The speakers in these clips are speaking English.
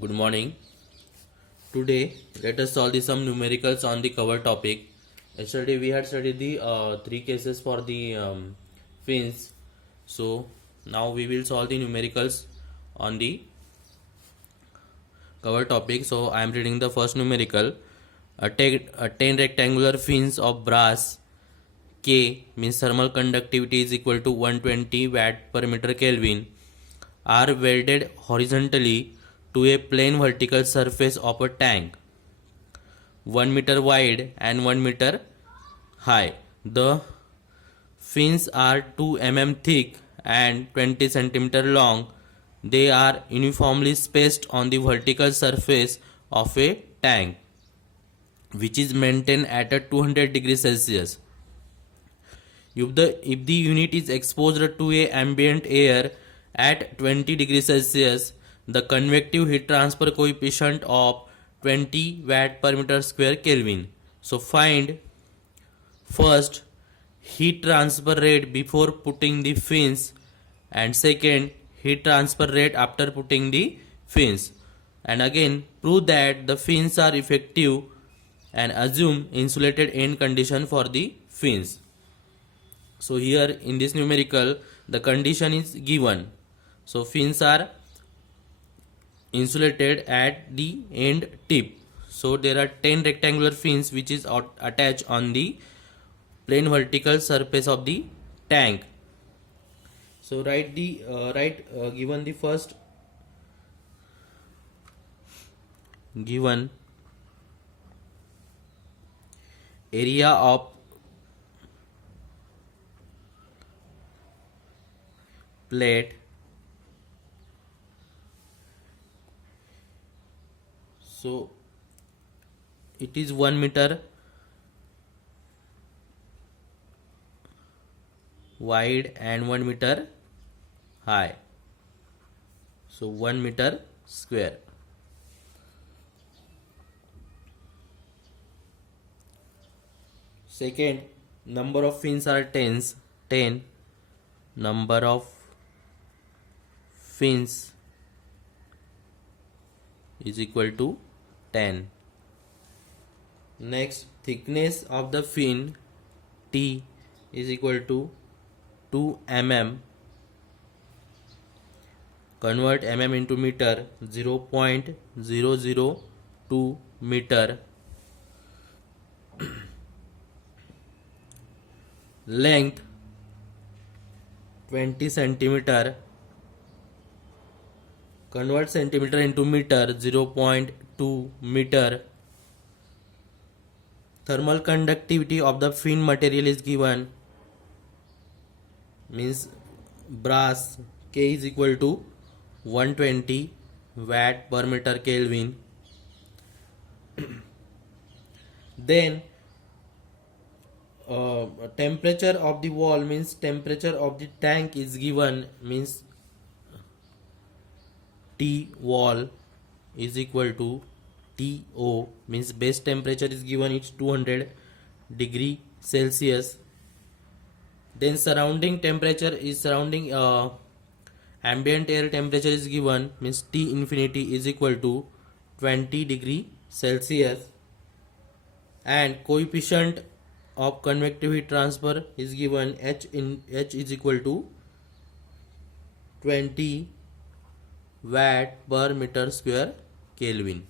Good morning. Today, let us solve some numericals on the cover topic. Yesterday, we had studied the three cases for the fins. So, now we will solve the numericals on the cover topic. So, I am reading the first numerical. A 10 rectangular fins of brass K means thermal conductivity is equal to 120 watt per meter Kelvin are welded horizontally to a plain vertical surface of a tank 1 meter wide and 1 meter high. The fins are 2 mm thick and 20 cm long. They are uniformly spaced on the vertical surface of a tank which is maintained at a 200 degrees Celsius. If the unit is exposed to a ambient air at 20 degrees Celsius, the convective heat transfer coefficient of 20 watt per meter square Kelvin. So find first heat transfer rate before putting the fins, and second heat transfer rate after putting the fins, and again prove that the fins are effective and assume insulated end condition for the fins. So here in this numerical the condition is given. So fins are insulated at the end tip. So there are 10 rectangular fins which is attached on the plain vertical surface of the tank. So given the first given area of plate so it is 1 meter wide and 1 meter high, so 1 meter square. Second, number of fins are 10. Number of fins is equal to 10. Next, thickness of the fin T is equal to 2 mm. Convert mm into meter, 0.002 meter. Length 20 centimeter. Convert centimeter into meter, 0.2 meter. Thermal conductivity of the fin material is given, means brass K is equal to 120 watt per meter Kelvin. Then temperature of the wall, means temperature of the tank is given, means T wall is equal to TO, means base temperature is given, it's 200 degree Celsius. Then surrounding temperature is ambient air temperature is given, means T infinity is equal to 20 degree Celsius, and coefficient of convective heat transfer is given, H is equal to 20 watt per meter square Kelvin.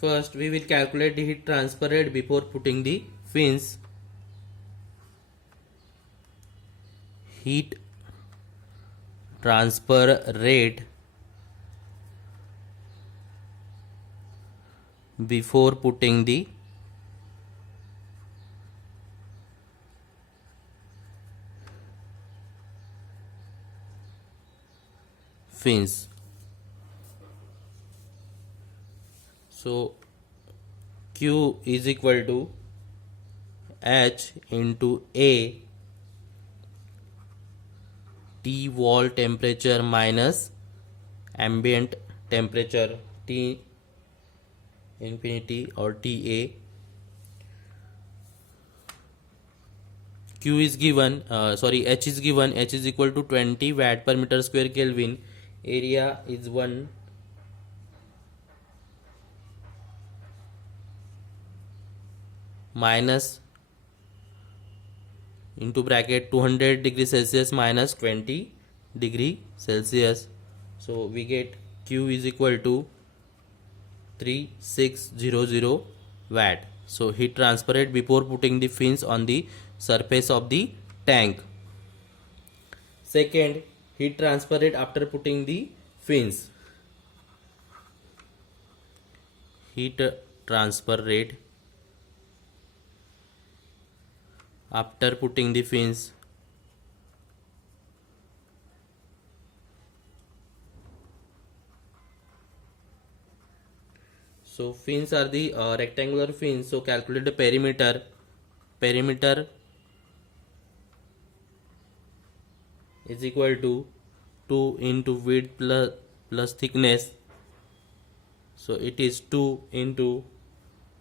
First we will calculate the heat transfer rate before putting the fins. Heat transfer rate before putting the fins. So Q is equal to H into A, T wall temperature minus ambient temperature T infinity or TA. Q is given, H is given, H is equal to 20 watt per meter square Kelvin. area is 1 minus into bracket 200 degree Celsius minus 20 degree Celsius. So we get Q is equal to 3600 watt. So heat transfer rate before putting the fins on the surface of the tank. Second, heat transfer rate after putting the fins. Heat transfer rate after putting the fins. So fins are the rectangular fins. So calculate the perimeter. Perimeter is equal to 2 into width plus thickness. So it is 2 into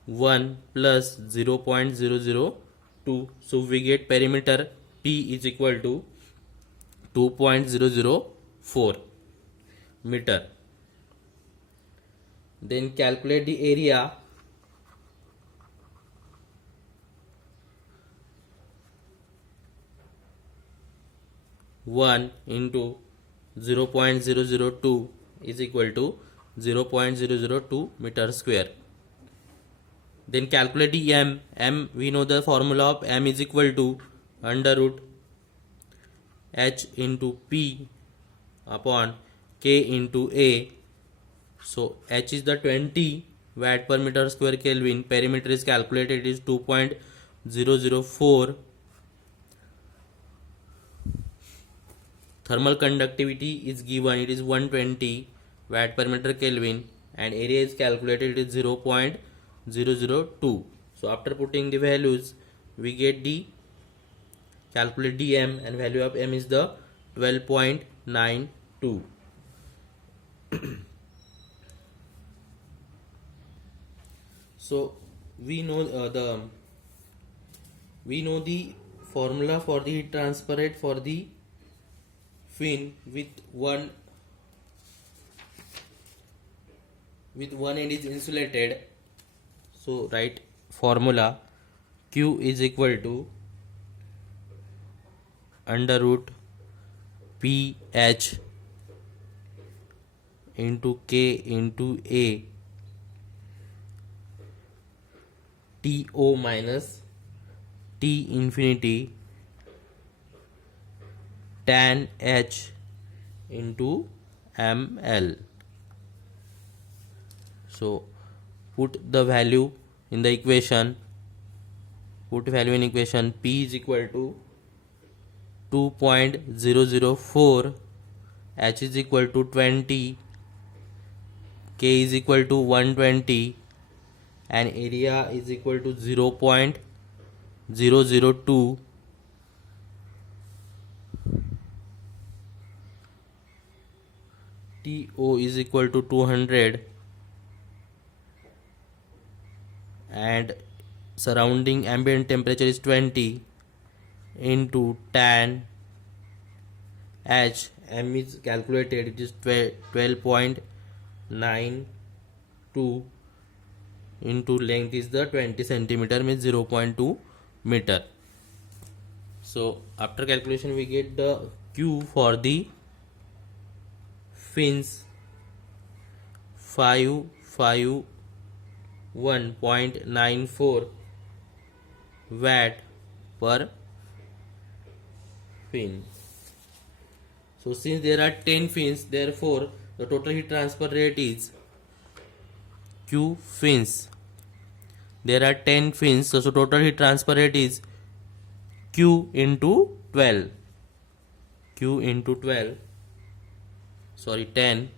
1 plus 0.002. So we get perimeter P is equal to 2.004 meter. Then calculate the area. One into 0.002 is equal to 0.002 meter square. Then calculate the M. M, we know the formula of M is equal to under root H into P upon K into A. So H is the 20 watt per meter square Kelvin. Perimeter is calculated is 2.004. Thermal conductivity is given, it is 120 watt per meter Kelvin, and area is calculated, it is 0.002. So after putting the values, we get the calculate the M, and value of M is the 12.92. So we know the formula for the heat transfer rate for the fin with one end is insulated. So write formula. Q is equal to under root PH into K into A TO minus T infinity tan H into ml. So put the value in the equation. Put value in equation. P is equal to 2.004, H is equal to 20, K is equal to 120, and area is equal to 0.002. TO is equal to 200, and surrounding ambient temperature is 20 into tan H. M is calculated, it is 12.92 into length is the 20 centimeter, means 0.2 meter. So after calculation we get the Q for the fins 551.94 watt per fin. So since there are 10 fins, therefore the total heat transfer rate is Q fins. There are 10 fins, so total heat transfer rate is Q into 12. Q into 12. Sorry, 10.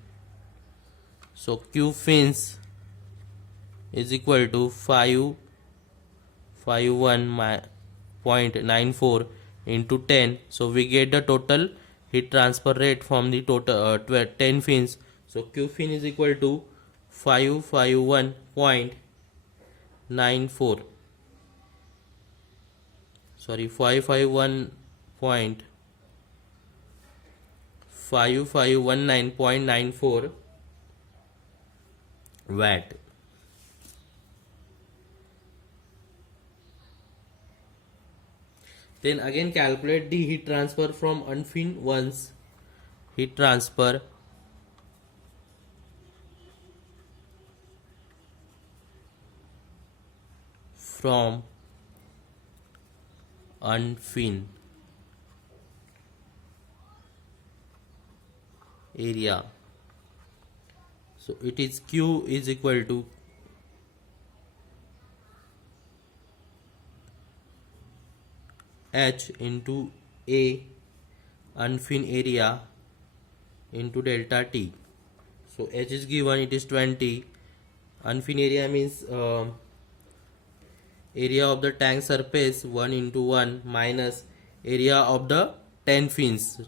So Q fins is equal to 551.94 into 10. So we get the total heat transfer rate from the total 10 fins. So Q fin is equal to 551.94. Sorry, 551.94 5519.94 watt. Then again calculate the heat transfer from unfin once. Heat transfer from unfin area. So it is Q is equal to H into A unfin area into delta T. So H is given, it is 20. Unfin area means area of the tank surface 1 into 1 minus area of the 10 fins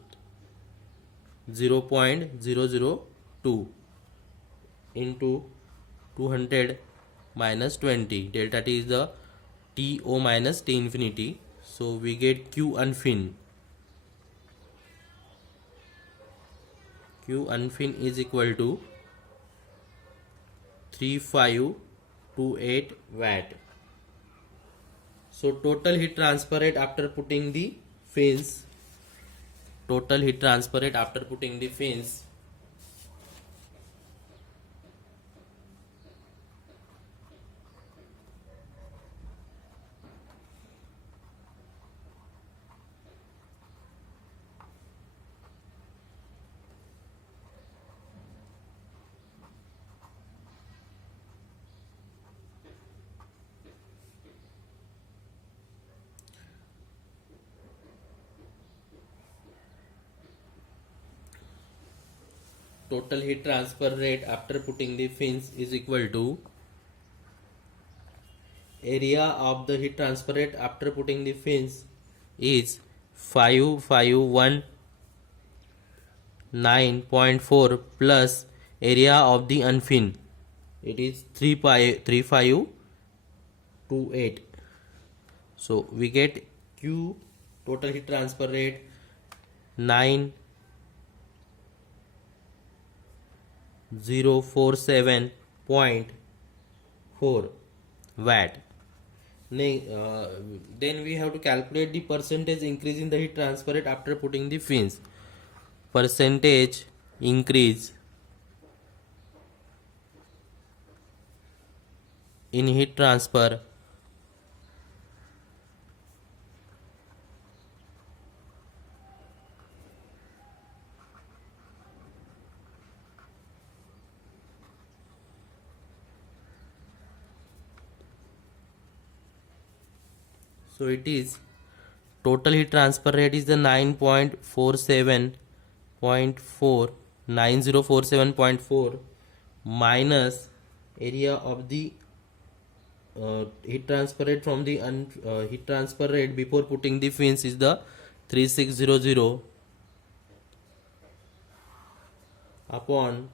0.002 into 200 minus 20. Delta T is the TO minus T infinity. So we get Q unfin. Q unfin is equal to 3528 watt. So total heat transfer rate after putting the fins. Total heat transfer rate after putting the fins. Total heat transfer rate after putting the fins is equal to area of the heat transfer rate after putting the fins is 5519.4 plus area of the unfin, it is 3528. So we get Q total heat transfer rate 9047.4 watt. Then we have to calculate the percentage increase in the heat transfer rate after putting the fins. Percentage increase in heat transfer so it is total heat transfer rate is the 9047.4 minus area of the heat transfer rate from the heat transfer rate before putting the fins is the 3600 upon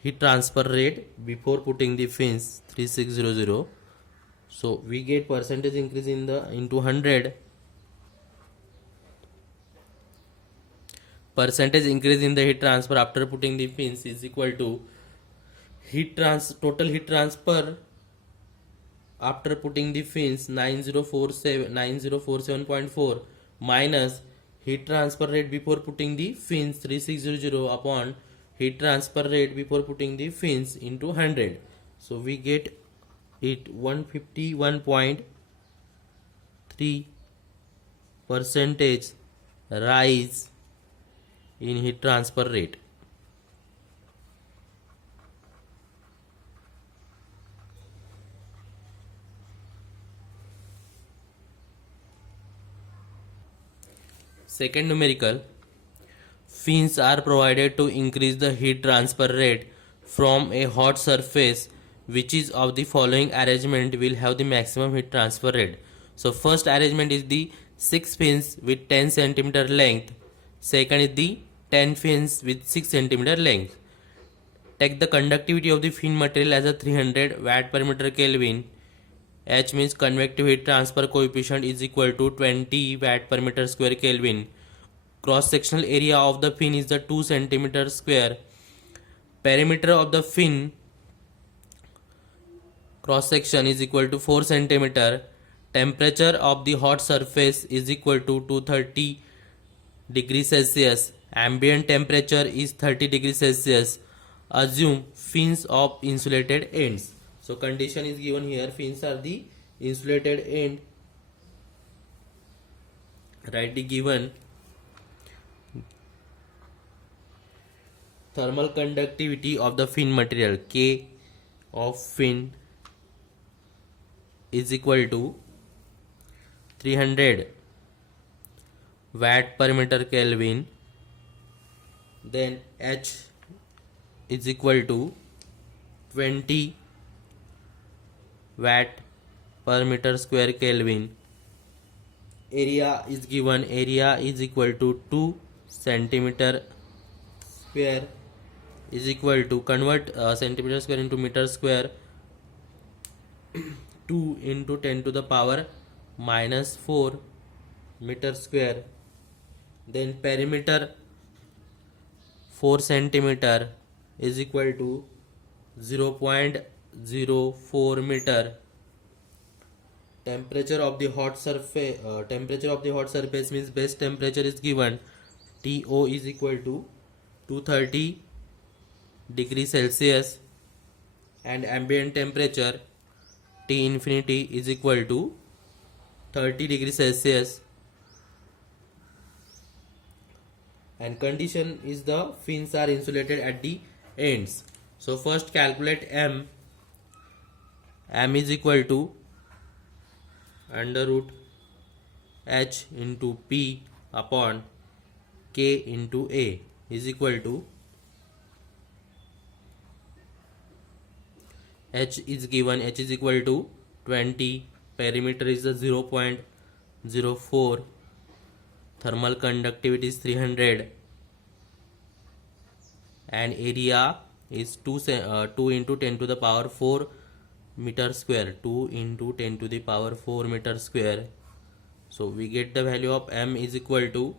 heat transfer rate before putting the fins 3600. So we get percentage increase in the into 100. Percentage increase in the heat transfer after putting the fins is equal to total heat transfer after putting the fins 9047.4 minus heat transfer rate before putting the fins 3600 upon heat transfer rate before putting the fins into 100. So we get it 151.3 percentage rise in heat transfer rate. Second numerical, fins are provided to increase the heat transfer rate from a hot surface which is of the following arrangement will have the maximum heat transfer rate. So first arrangement is the 6 fins with 10 cm length. Second is the 10 fins with 6 cm length. Take the conductivity of the fin material as a 300 watt per meter Kelvin. H means convective heat transfer coefficient is equal to 20 watt per meter square Kelvin. cross sectional area of the fin is the 2 centimeter square. Perimeter of the fin cross section is equal to 4 centimeter. Temperature of the hot surface is equal to 230 degrees Celsius. Ambient temperature is 30 degrees Celsius. Assume fins of insulated ends. So condition is given here. Fins are the insulated end. Write the given. Thermal conductivity of the fin material, K of fin is equal to 300 watt per meter Kelvin. Then H is equal to 20 watt per meter square Kelvin. Area is given. Area is equal to 2 centimeter square is equal to, convert centimeter square into meter square, 2 into 10 to the power minus 4 meter square. Then perimeter 4 centimeter is equal to 0.04 meter. Temperature of the hot surface means base temperature is given. TO is equal to 230 degrees Celsius, and ambient temperature T infinity is equal to 30 degrees Celsius. And condition is the fins are insulated at the ends. So first calculate M. M is equal to under root H into P upon K into A is equal to, H is given. H is equal to 20. Perimeter is the 0.04. Thermal conductivity is 300. And area is 2 into 10 to the power 4 meter square. 2 into 10 to the power 4 meter square. So we get the value of M is equal to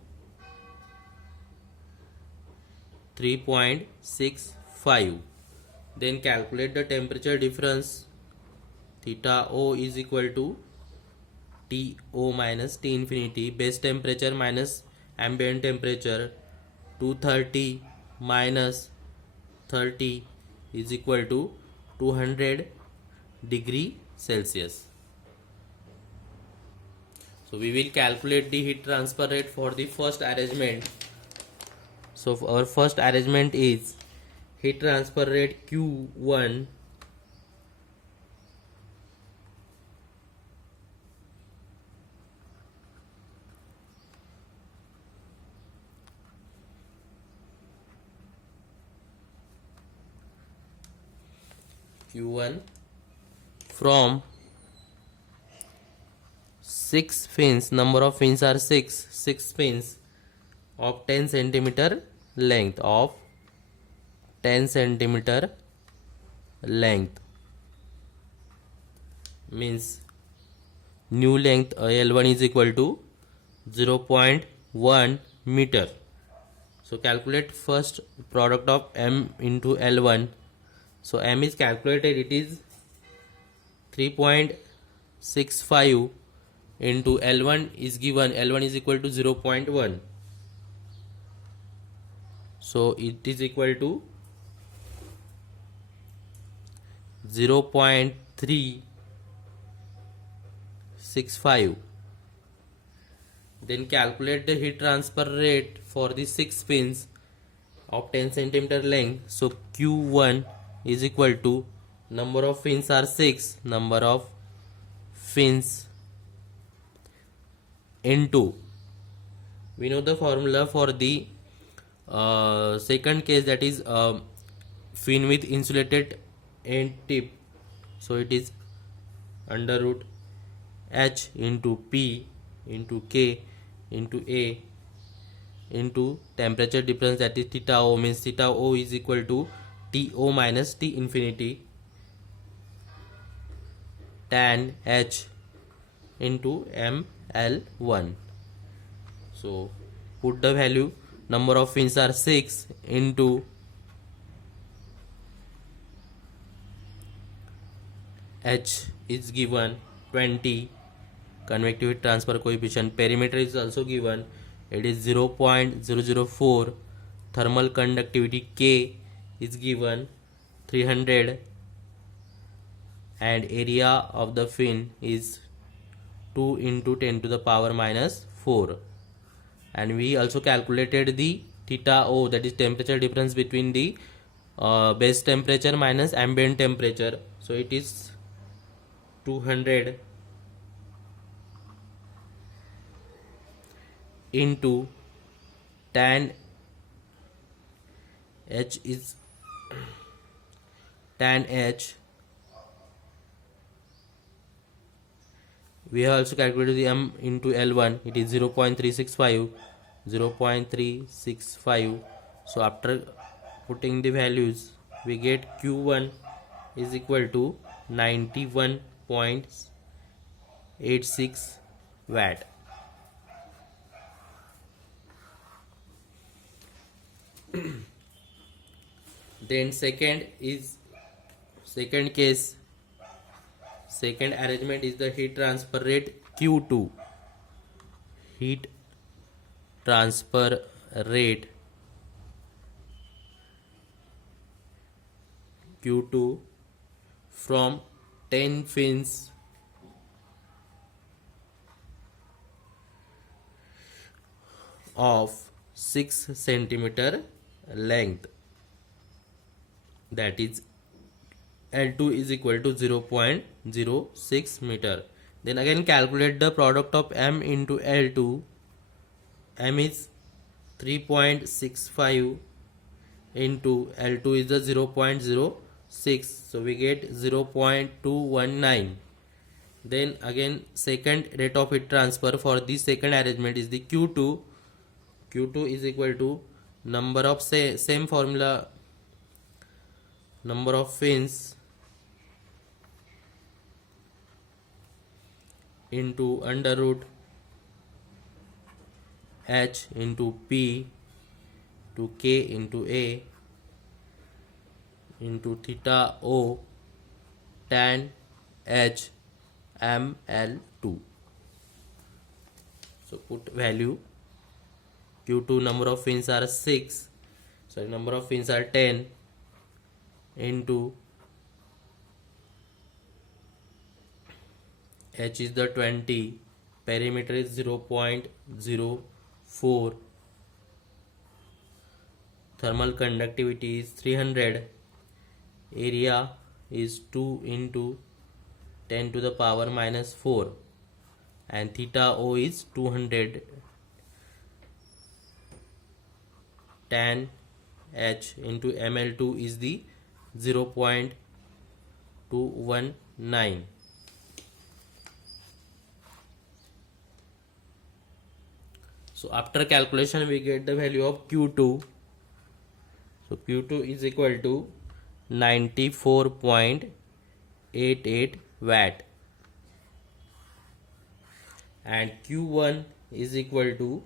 3.65. Then calculate the temperature difference. Theta O is equal to TO minus T infinity. Base temperature minus ambient temperature. 230 minus 30 is equal to 200 degree Celsius. So we will calculate the heat transfer rate for the first arrangement. So our first arrangement is heat transfer rate Q1 from 6 fins. Number of fins are 6. 6 fins of 10 centimeter length, of 10 centimeter length, means new length L1 is equal to 0.1 meter. So calculate first product of M into L1. So M is calculated, it is 3.65 into L1 is given. L1 is equal to 0.1. So it is equal to 0.365. Then calculate the heat transfer rate for the 6 fins of 10 centimeter length. So Q1 is equal to, number of fins are 6, number of fins into, we know the formula for the second case, that is fin with insulated end tip. So it is under root H into P into K into A into temperature difference, that is theta O, means theta O is equal to TO minus T infinity tan H into ML1. So put the value. Number of fins are 6 into H is given 20. Convective heat transfer coefficient. Perimeter is also given. It is 0.004. Thermal conductivity K is given 300, and area of the fin is 2 into 10 to the power minus 4. And we also calculated the theta O, that is temperature difference between the base temperature minus ambient temperature. So it is 200 into tan H is tan H. We have also calculated the M into L1. It is 0.365. So after putting the values, we get Q1 is equal to 91.86 watt. Then second arrangement is the heat transfer rate Q2. Heat transfer rate Q2 from 10 fins of 6 centimeter length, that is L2 is equal to 0.06 meter. Then again calculate the product of M into L2. M is 3.65 into L2 is the 0.06, so we get 0.219. Then again second rate of heat transfer for the second arrangement is the Q2. Q2 is equal to number of same formula, number of fins into under root H into P to K into A into theta O tan H ML2. So put value. Q2 number of fins are 6, sorry, number of fins are 10 into H is the 20, perimeter is 0.04, thermal conductivity is 300, area is 2 into 10 to the power minus 4, and theta O is 200. Tan H into ML2 is the 0.219. So after calculation we get the value of Q2. So Q2 is equal to 94.88 watt, and Q1 is equal to,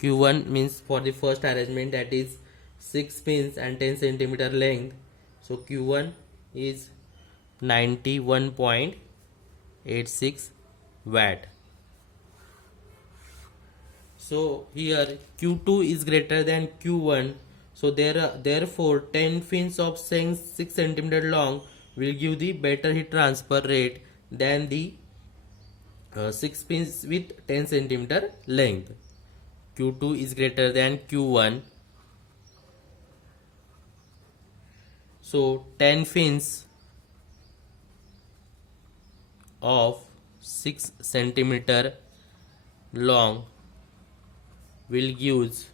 Q1 means for the first arrangement, that is 6 pins and 10 centimeter length. So Q1 is 91.86 watt. So here Q2 is greater than Q1. So therefore 10 fins of 6 centimeter long will give the better heat transfer rate than the 6 pins with 10 centimeter length. Q2 is greater than Q1. So 10 fins of 6 centimeter long will give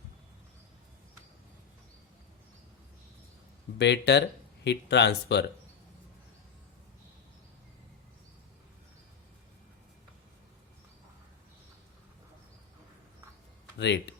better heat transfer rate.